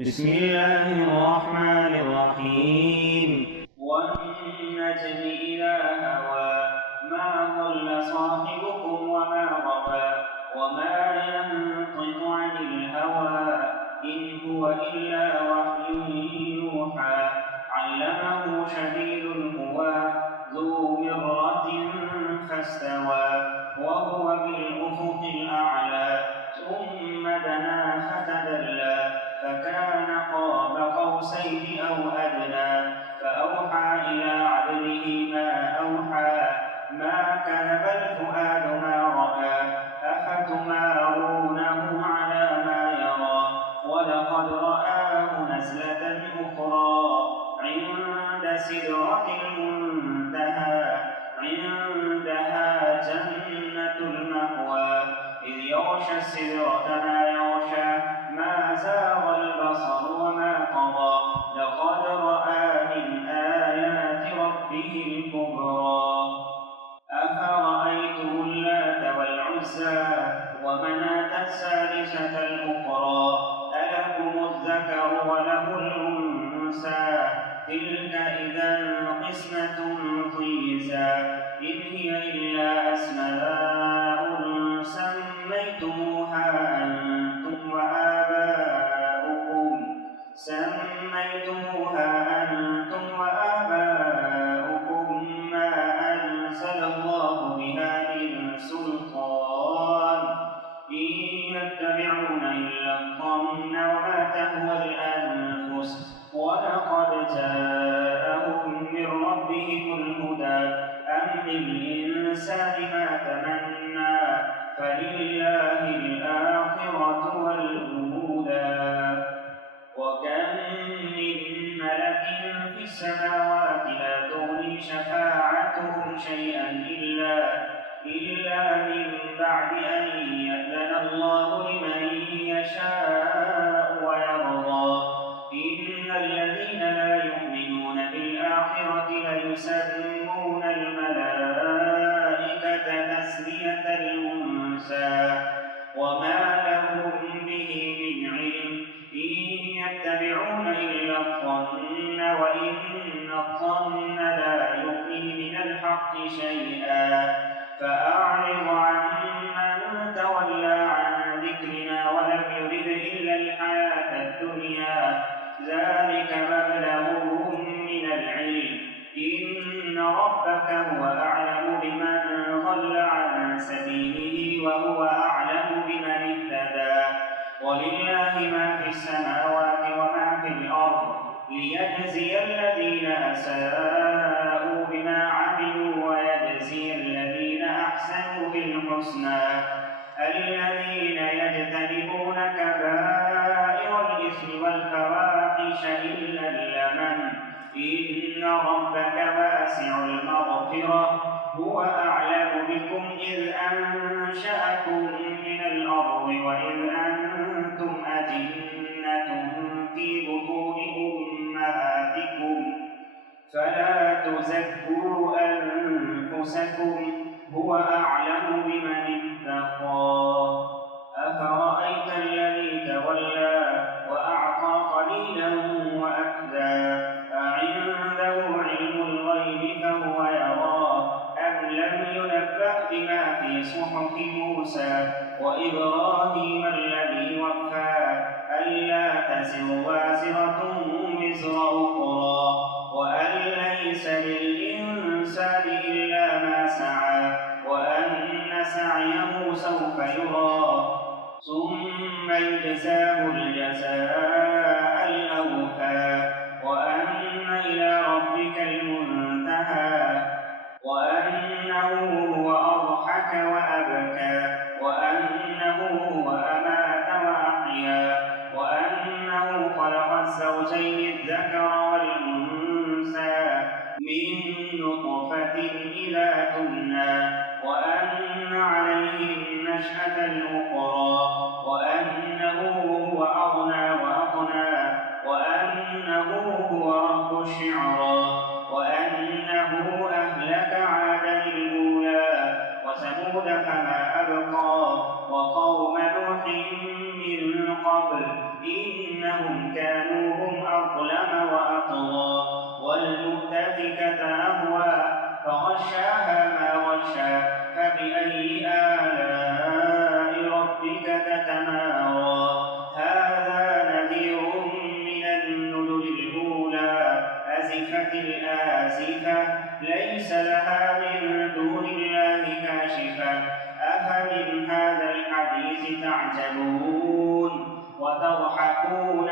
بسم الله الرحمن الرحيم. والنجم إذا هوى ما ضل صاحبكم وما غوى وما ينطق عن الهوى إن هو إلا وحي يوحى علمه شديد القوى ذو مرة فاستوى وهو بالأفق الأعلى ثم دنا فتدلى فكان قاب قوسين أو أدنى فأوحى إلى عبده ما أوحى ما كذب الفؤاد ما رأى أفتمارونه على ما يرى ولقد رآه نزلة أخرى عند سدرة المنتهى عندها جنة المأوى إذ يغشى السدرة ما يغشى ما زاغ البصر وما طغى لقد رأى من آيات ربه الكبرى أفرأيتم اللات والعزى ومناة الثالثة الأخرى ألكم الذكر وله الأنثى تلك إذا قسمة ضيزى إن هي إلا أسماء سميتموها أنتم وآباؤكم ما أنزل الله بها من سلطان إن يتبعون إلا الظن وما تهوى الأنفس ولقد جاءهم من ربهم الهدى أم للإنسان ما تمنى فلله الآخرة والأولى وكم من ملك في السماوات لا تغني شفاعتهم شيئا إلا من بعد أن يأذن الله لمن يشاء ويرضى إن الذين لا يؤمنون بالآخرة ليسمون الملائكة تسمية الأنثى وما لهم به من علم إن يتبعون إلا الظن وإن الظن لا يغني من الحق شيئا فأعرض عمن تولى عن ذكرنا ولم يرد إلا الحياة الدنيا ذلك مبلغهم من العلم إن ربك هو أعلم بمن ضل عن سبيله وهو أعلم بمن اهتدى ولله ما في السماوات وما في الأرض ليجزي الذين أساءوا بما عملوا ويجزي الذين أحسنوا بالحسنى الذين يجتنبون كبائر الإثم والفواحش إلا اللمم إن ربك واسع المغفرة هو أعلم بكم إذ أنشأكم من الأرض وإذ أنتم أجنة في بطون أمهاتكم فلا تزكوا أنفسكم هو أعلم بمن اتقى أفرأيت الذي تولى وأعطى قليلا وأكدى أعنده علم الغيب فهو يرى أم لم ينبأ بما في صحف موسى وإبراهيم الذي وفى ألا تزر وازرة وزر أخرى وأن ليس للإنسان إلا ما سعى وأن سعيه سوف يرى ثم يجزاه الجزاء الأوفى وأن إلى ربك المنتهى وأنه هو أضحك وأبكى وأنه هو أمات وأحيا وأنه خلق الزوجين الذكر والأنثى من نطفة إذا تمنى وأن عليه النشأة الأخرى وأنه هو أغنى وأقنى وأنه هو رب الشعرى وأنه أهلك عادا الأولى وثمود فما أبقى وقوم نوح من قبل إنهم كانوا رادفة ليس لها من دون الله كاشفة أفمن هذا الحديث تعجبون وتضحكون